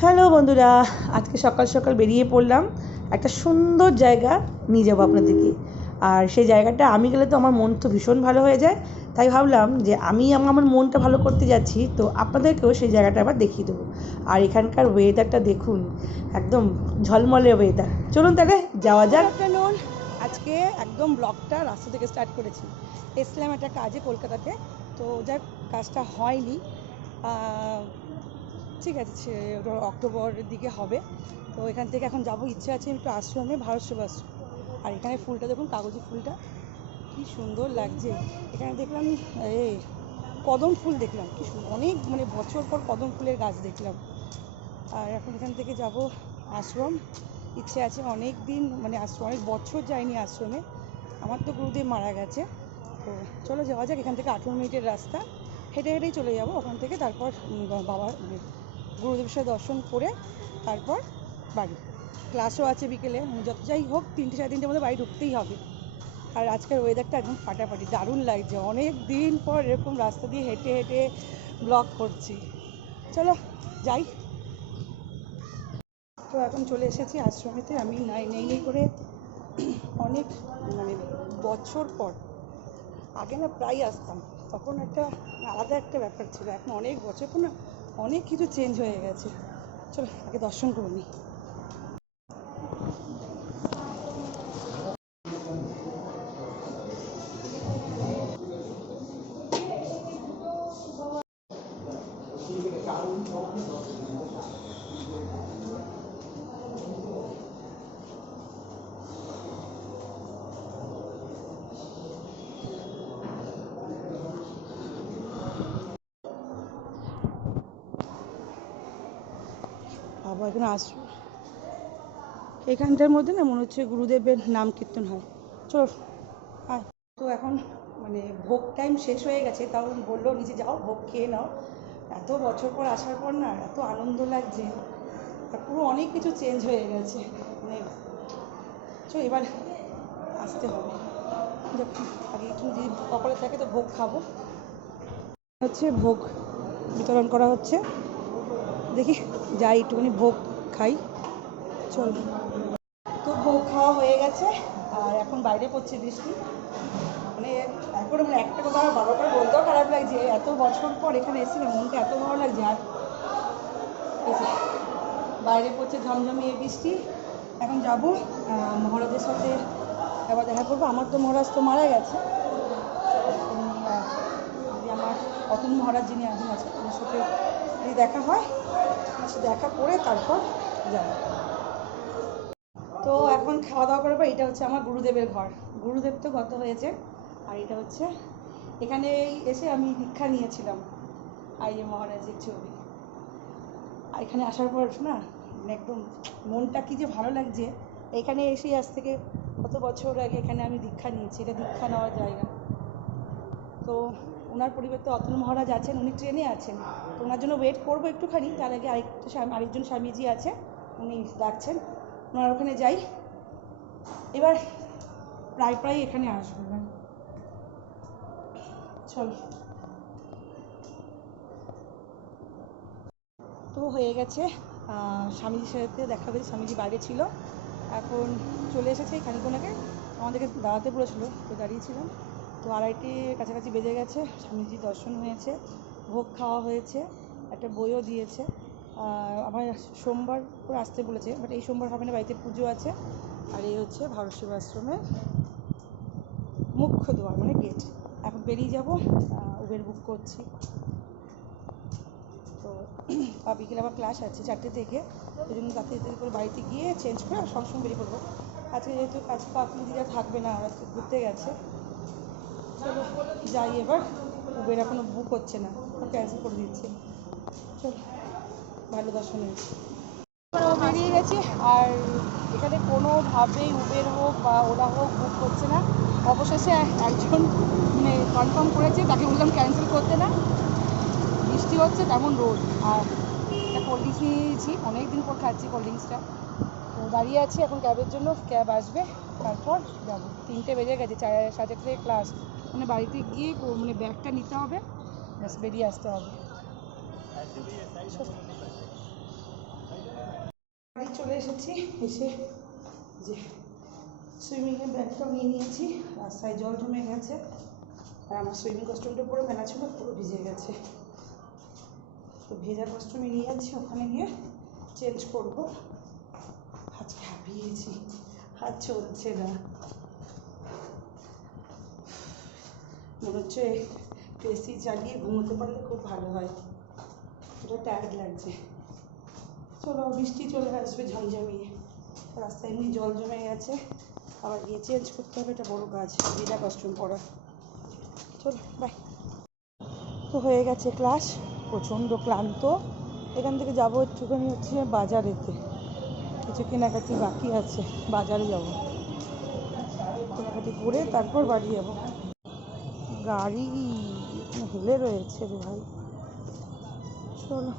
Hello বন্ধুরা, আজকে সকাল সকাল বেরিয়ে পড়লাম। একটা সুন্দর জায়গা নিয়ে যাব আপনাদেরকে। আর সেই জায়গাটা আমি গেলে তো আমার মন তো ভীষণ ভালো হয়ে যায়। তাই ভাবলাম যে আমি আম- আমার মনটা ভালো করতে যাচ্ছি, তো আপনাদেরকেও সেই জায়গাটা আবার দেখিয়ে দেবো। আর এখানকার ওয়েদারটা দেখুন, একদম ঝলমলে ওয়েদার চলুন তাহলে যাওয়া যাক। আফটারনুন আজকে একদম ব্লগটা রাস্তা থেকে স্টার্ট করেছি। এসলাম একটা কাজে কলকাতাতে। তো যাক, কাজটা হয়নি। ঠিক আছে অক্টোবরের দিকে হবে। তো এখান থেকে এখন যাব ইচ্ছে আছে একটু আশ্রমে ভারত সেবাশ্রম আর এখানে ফুলটা দেখুন কাগজি ফুলটা। কি সুন্দর লাগছে। এখানে দেখলাম এই কদম ফুল দেখলাম। কি অনেক মানে বছর পর কদম ফুলের গাছ দেখলাম। আর এখন এখান থেকে যাব আশ্রম। ইচ্ছে আছে অনেক দিন মানে আশ্রম অনেক বছর যায়নি আশ্রমে। আমার তো গুরুদেব মারা গেছে। তো চলো যাওয়া যাক এখান থেকে আঠেরো মিনিটের রাস্তা। হেঁটে হেঁটেই চলে যাব ওখান থেকে তারপর উম, বা- বাবা মানে গুরুদেবের দর্শন করে তারপর বাড়ি। ক্লাসও আছে বিকেলে যত যাই হোক, তিনটে সাড়ে তিনটের মধ্যে বাড়ি ঢুকতেই হবে। আর আজকের ওয়েদারটা একদম ফাটাফাটি, দারুণ লাগছে। অনেক দিন পর এরকম রাস্তা দিয়ে হেঁটে হেঁটে ব্লগ করছি। চলো, যাই। তো এখন চলে এসেছি আশ্রমেতে। আমি নাই নেই নেই করে অনেক মানে বছর পর, আগে না প্রায় আসতাম। তখন একটা আলাদা একটা ব্যাপার ছিল। এখন অনেক বছর পর না অনেক কিছু চেঞ্জ হয়ে গেছে। চলো আগে দর্শন করে নিই আবার এখানে আশ্রম এখানটার মধ্যে না মনে হচ্ছে গুরুদেবের নাম কীর্তন হয়। চলো তো এখন মানে ভোগ টাইম শেষ হয়ে গেছে, তাও বলল নিজে যাও, ভোগ খেয়ে নাও। এত বছর পর আসার পর না এত আনন্দ লাগছে। আর পুরো অনেক কিছু চেঞ্জ হয়ে গেছে। মানে চলো, এবার আসতে হবে। আগে একটু যদি কপালে থাকে তো ভোগ খাব। হচ্ছে ভোগ বিতরণ করা হচ্ছে। দেখি যাই, একটুখানি ভোগ খাই। চল। তো ভোগ খাওয়া হয়ে গেছে, আর এখন বাইরে পড়ছে বৃষ্টি। মানে এখন মানে একটা কথা বাবা করে বলতেও খারাপ লাগছে, এত বছর পর এখানে এসে না মনটা এত ভালো লাগছে, আর বাইরে পড়ছে ঝমঝমিয়ে বৃষ্টি। এখন যাব মহারাজের সাথে আবার দেখা করব। আমার তো মহারাজ তো মারা গেছে। অতুল মহারাজ যিনি একজন আছেন, ওনার সাথে দেখা হয় দেখা করে তারপর যাব। তো এখন খাওয়া দাওয়া করার পর এটা হচ্ছে আমার গুরুদেবের ঘর। গুরুদেব তো গত হয়েছে, আর এটা হচ্ছে এখানে এসে আমি দীক্ষা নিয়েছিলাম আইএ মহারাজের ছবি। আর এখানে আসার পর না মানে একদম মনটা কি যে ভালো লাগছে। এখানে এসে আজ থেকে কত বছর আগে এখানে আমি দীক্ষা নিয়েছি, এটা দীক্ষা নেওয়ার জায়গা। তো ওনার পরিবর্তে অতুল মহারাজ আছেন, উনি ট্রেনে আছেন। তো ওনার জন্য ওয়েট করব একটুখানি, তার আগে আরেকটা আরেকজন স্বামীজি আছে উনি ডাকছেন। ওনার ওখানে যাই। এবার প্রায় প্রায় এখানে আসব চলো। তো হয়ে গেছে স্বামীজির সাথে দেখা হয়েছে, স্বামীজি বাইরে ছিল। এখন চলে এসেছে খানিক্ষণ আগে আমাদেরকে দাঁড়াতে বলেছিল, তো দাঁড়িয়েছিলাম তো আড়াইটে কাছাকাছি বেজে গেছে, স্বামীজি দর্শন হয়েছে, ভোগ খাওয়া হয়েছে, একটা বইও দিয়েছে। আমার সোমবার করে আসতে বলেছে বাট এই সোমবার হবে না বাড়িতে পুজো আছে। আর এই হচ্ছে ভারত সেবাশ্রমের মুখ্য দ্বার মানে গেট এখন বেরিয়ে যাব উবের বুক করছি। তো বিকেলে আবার ক্লাস আছে চারটে থেকে ওই জন্য তাড়াতাড়ি তাড়াতাড়ি করে বাড়িতে গিয়ে চেঞ্জ করে সঙ্গে সঙ্গে বেরিয়ে পড়ব। আজকে যেহেতু কাজ কাকুলি দিদা থাকবে না, ওরা ঘুরতে গেছে। চলো যাই এবার, উবের এখনও বুক হচ্ছে না ক্যান্সেল করে দিচ্ছে। চলো, ভালো দর্শন বেরিয়ে গেছি, আর এখানে কোনোভাবেই উবের হোক বা ওলা হোক বুক করছে না। অবশেষে একজন মানে কনফার্ম করেছে, তাকে বললাম ক্যান্সেল করতে না। বৃষ্টি হচ্ছে, তেমন রোদ। আর একটা কোল্ড ড্রিঙ্কস নিয়ে নিয়েছি অনেক দিন পর খাচ্ছি কোল্ড ড্রিঙ্কসটা তো দাঁড়িয়ে আছি এখন ক্যাবের জন্য ক্যাব আসবে। তারপর যাব তিনটে বেজে গেছে, চার, সাড়ে থেকে ক্লাস মানে বাড়িতে গিয়ে মানে ব্যাগটা নিতে হবে, ব্যাস বেরিয়ে আসতে হবে। বাড়ি চলে এসেছি, এসে যে সুইমিংয়ের ব্যাগটাও নিয়ে নিয়েছি, রাস্তায় জল জমে গেছে, আর আমার সুইমিং কস্টিউমটা পুরো মেলা ছিল, পুরো ভিজে গেছে। তো ভেজা কস্টিউমে নিয়ে যাচ্ছি, ওখানে গিয়ে চেঞ্জ করব। আজকে হাঁপিয়েছি। হাত চলছে না মনে হচ্ছে এসি চালিয়ে ঘুমোতে পারলে খুব ভালো হয়। এটা টায়ার্ড লাগছে। চলো, বৃষ্টি চলে আসবে ঝমঝমিয়ে। রাস্তায় এমনি জল জমে গেছে। আবার গিয়ে চেঞ্জ করতে হবে, এটা বড় কাজ। বিনা কস্টিউম পরা। চলো বাই তো হয়ে গেছে ক্লাস প্রচণ্ড ক্লান্ত। এখান থেকে যাব একটুখানি হচ্ছে বাজারেতে। কিছু কেনাকাটি বাকি আছে, বাজারে যাব। কেনাকাটি করে তারপর বাড়ি যাব। গাড়ি হেলে রয়েছে রে ভাই। চলো।